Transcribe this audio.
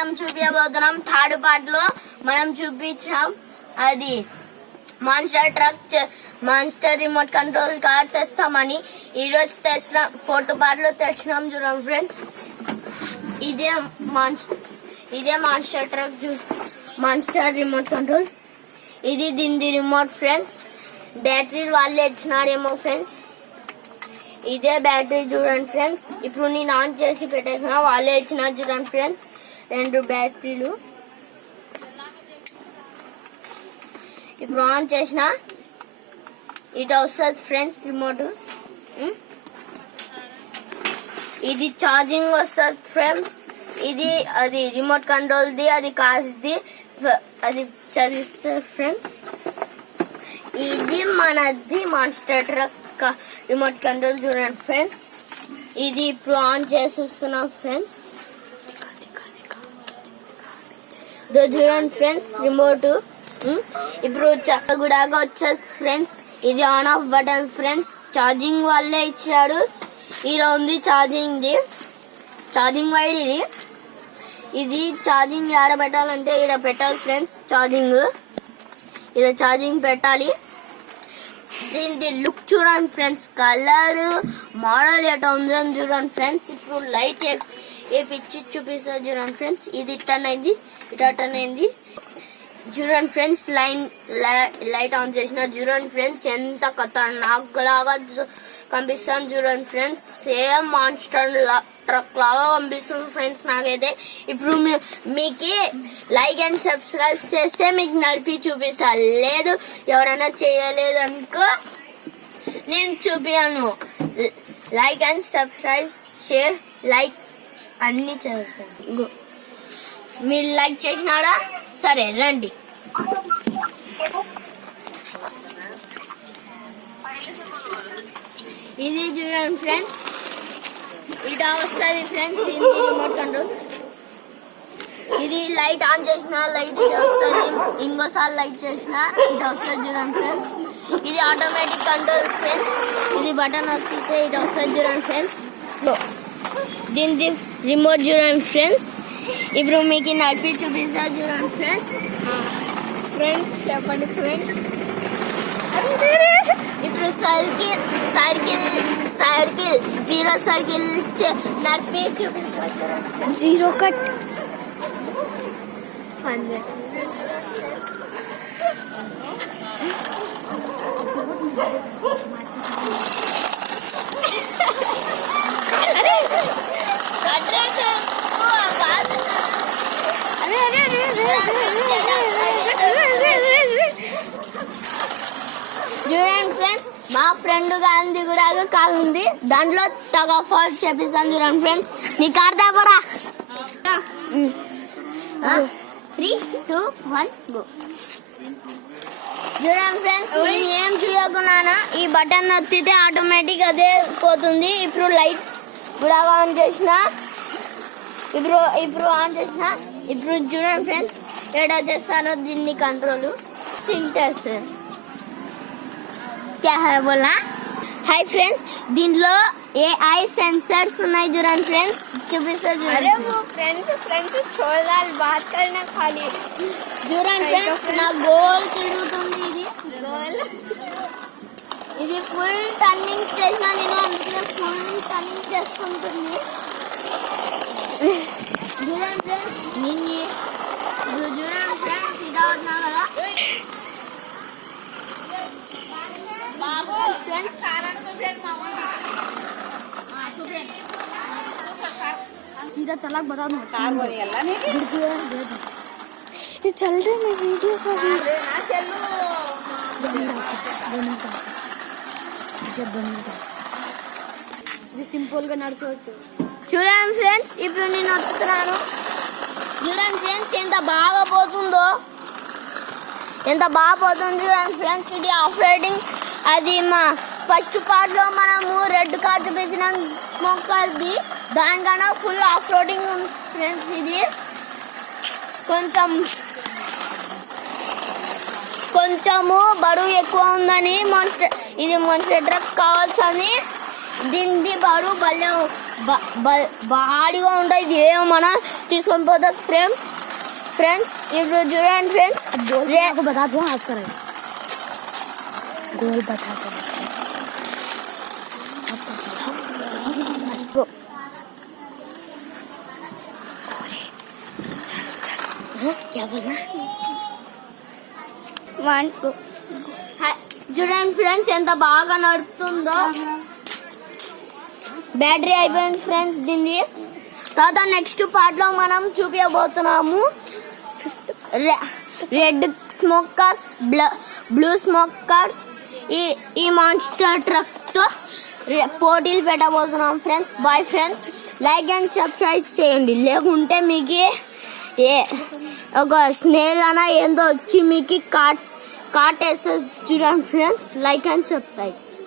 మనం చూపించబోతున్నాం third part లో మనం చూపించాం అది monster truck monster remote control car తెస్తామని ఈ రోజు తెచ్చిన ఫోర్త్ పార్ట్ లో తెచ్చినాం చూడండి ఫ్రెండ్స్. ఇదే monster truck monster remote control. ఇది దీని రిమోట్ ఫ్రెండ్స్. బ్యాటరీలు వాళ్ళే ఇచ్చినారేమో ఫ్రెండ్స్. ఇదే బ్యాటరీ చూడండి ఫ్రెండ్స్. ఇప్పుడు నేను ఆన్ చేసి పెట్టేసిన వాళ్ళే ఇచ్చిన చూడండి ఫ్రెండ్స్ 2 బ్యాటరీలు. ఇప్పుడు ఆన్ చేసిన ఇటు వస్తుంది ఫ్రెండ్స్ రిమోట్. ఇది ఛార్జింగ్ వస్తుంది ఫ్రెండ్స్. ఇది అది రిమోట్ కంట్రోల్ది, అది కార్స్ది, అది చదివిస్తుంది ఫ్రెండ్స్. ఇది మనది మాన్స్టర్ ట్రక్ రిమోట్ కంట్రోల్ చూడండి ఫ్రెండ్స్. ఇది ఇప్పుడు ఆన్ చేసి చూస్తున్నాం ఫ్రెండ్స్. చూడండి ఫ్రెండ్స్ రిమోట్ ఇప్పుడు చక్కగుడాగా వచ్చేసి ఫ్రెండ్స్. ఇది on off button friends. Charging వాళ్ళే ఇచ్చాడు. ఇలా ఉంది ఛార్జింగ్ వైర్. ఇది ఛార్జింగ్ ఆడ పెట్టాలంటే ఇక్కడ పెట్టాలి ఫ్రెండ్స్. ఇలా ఛార్జింగ్ పెట్టాలి. దీని లుక్ చూడండి ఫ్రెండ్స్. కలర్ మోడల్ ఎట్లా ఉందని చూడండి ఫ్రెండ్స్. ఇప్పుడు లైట్ ఏ పిచ్చి చూపిస్తారు చూడండి ఫ్రెండ్స్. ఇది టర్న్ అయింది, ఇటా టర్న్ అయింది చూడండి ఫ్రెండ్స్. లైట్ ఆన్ చేసిన చూడండి ఫ్రెండ్స్. ఎంత ఖతర్నాక్ లాగా కనిపిస్తాను చూడండి ఫ్రెండ్స్. సేమ్ మాన్స్టర్ ట్రక్ లాగా కనిపిస్తుంది ఫ్రెండ్స్ నాకైతే. ఇప్పుడు మీకు లైక్ అండ్ సబ్స్క్రైబ్ చేస్తే మీకు నడిపి చూపిస్తా. లేదు ఎవరైనా చేయలేదు అనుకో నేను చూపియాను. Like and subscribe share like అన్ని చేస్తాను. మీరు లైక్ చేసినాడా? సరే రండి. ఇది చూడండి ఫ్రెండ్స్. ఇటా వస్తుంది ఫ్రెండ్స్. ఇది రిమోట్ కంట్రోల్. ఇది లైట్ ఆన్ చేసిన లైట్ ఇటు వస్తుంది. ఇంకోసారి లైట్ చేసిన ఇటు వస్తుంది చూడండి ఫ్రెండ్స్. ఇది ఆటోమేటిక్ కంట్రోల్ ఫ్రెండ్స్. ఇది బటన్ వస్తే ఇటు వస్తుంది చూడండి ఫ్రెండ్స్. దీనికి రిమోట్ చూడండి ఫ్రెండ్స్. ఇప్పుడు మీకు నడిపి చూపిస్తా చూడండి ఫ్రెండ్స్. చెప్పండి ఫ్రెండ్స్. ఇప్పుడు సర్కిల్ 0 సర్కిల్ నడిపి చూపిస్తా చూడండి. 0 కట్ చూడండి ఫ్రెండ్స్. మా ఫ్రెండ్ గాంధీ కూడా కార్ ఉంది. దాంట్లో టగ్ ఆఫ్ వార్ చేపిస్తాను చూడండి ఫ్రెండ్స్. నీ కార్ దాపరా. 3, 2, 1 గో. చూడండి ఫ్రెండ్స్. ఏం చూడకున్నానా ఈ బటన్ నొక్కితే ఆటోమేటిక్ అదే పోతుంది. ఇప్పుడు లైట్ కూడా ఆన్ చేసిన ఇప్పుడు ఆన్ చేసిన ఇప్పుడు చూడండి ఫ్రెండ్స్ ఎడా చేస్తానో దీన్ని కంట్రోల్ సింటర్స్ क्या है बोला. Hi friends. దీనిలో AI सेंसर्स ఉన్నాయి చూడండి ఫ్రెండ్స్. చూపిస్తా చూడండి. अरे वो फ्रेंड्स छोड़ बात करना खाली. చూడండి ఫ్రెండ్స్. నా గోల్ తిరుగుతుంది. ఇది ఫుల్ టర్నింగ్ చేసిన నేను అందుకే ఫుల్ టర్నింగ్ చేసుకుంటుంది చూడండి ఫ్రెండ్స్. చూడండి ఫ్రెండ్స్. ఇదా ఉన్నా కదా सीधा चला बता दो ये चल रहे मैं वीडियो का ఇది సింపుల్ గా నడుచుకోవచ్చు. చూడండి ఫ్రెండ్స్. ఇప్పుడు నేను వస్తున్నాను చూడండి ఫ్రెండ్స్. ఎంత బాగా పోతుంది చూడండి ఫ్రెండ్స్. ఇది ఆఫ్ రైడింగ్. అది మా ఫస్ట్ పార్ట్ లో మనము రెడ్ కార్ చూపించిన స్మోక్ కార్ది దానికన్నా ఫుల్ ఆఫ్ రోడింగ్ ఉంది ఫ్రెండ్స్. ఇది కొంచెము బరువు ఎక్కువ ఉందని ఇది మాన్స్టర్ ట్రక్ కావాల్సని దీనికి బరువు భారీగా ఉంటాయి. ఇది ఏమన్నా తీసుకొని పోతుంది ఫ్రెండ్స్. ఫ్రెండ్స్ ఇప్పుడు చూడండి ఫ్రెండ్స్, बता दो आप करें गोल बता दो क्या बोलना 1 2 చూడండి ఫ్రెండ్స్ ఎంత బాగా నడుస్తుందో. బ్యాటరీ అయిపోయింది ఫ్రెండ్స్ దీన్ని. తర్వాత నెక్స్ట్ పార్ట్ లో మనం చూపించబోతున్నాము red smoke cars, blue smoke cars. ఈ మాన్స్టర్ ట్రక్ తో పోటీలు పెట్టబోతున్నాం friends. Boy friends, like and subscribe చేయండి. లేకుంటే మీకు ఒక స్నేల్ అన్న ఏందో వచ్చి మీకు కాటేస్తుంది. చూడండి ఫ్రెండ్స్, లైక్ అండ్ సబ్స్క్రైబ్.